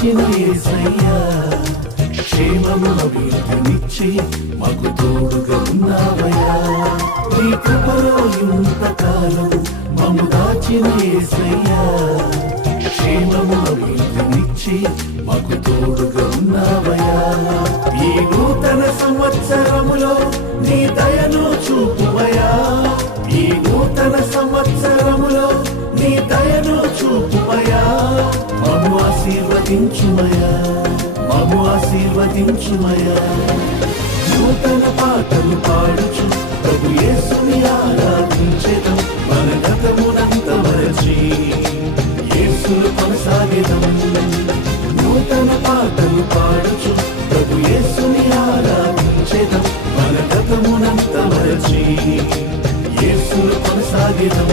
దాచిన యేసయ్యా క్షేమము అభివృద్ధినిచ్చి మాకు తోడుగా ఉన్నావయ్యా నీ కృపలో ఇంతకాలం మమ్ము దాచిన యేసయ్యా క్షేమము అభివృద్ధినిచ్చి మాకు తోడుగా ఉన్నావయ్యా ఈ నూతన సంవత్సరములో నీ దయను చూపువయ్యా ఈ నూతన సంవత్సరములో నీ దయను చూపువయ్యా మమ్ము ఆశీర్వదించుమయ్యా మమ్ము ఆశీర్వదించుమయ్యా నూతన పాటలు పాడుచు ప్రభు యేసుని ఆరాధించెదం మన గతమునంత మరచి యేసును కొనసాగెదం నూతన పాటలు పాడుచు ప్రభు యేసుని ఆరాధించెదం మన గతమునంత మరచి యేసును కొనసాగెదం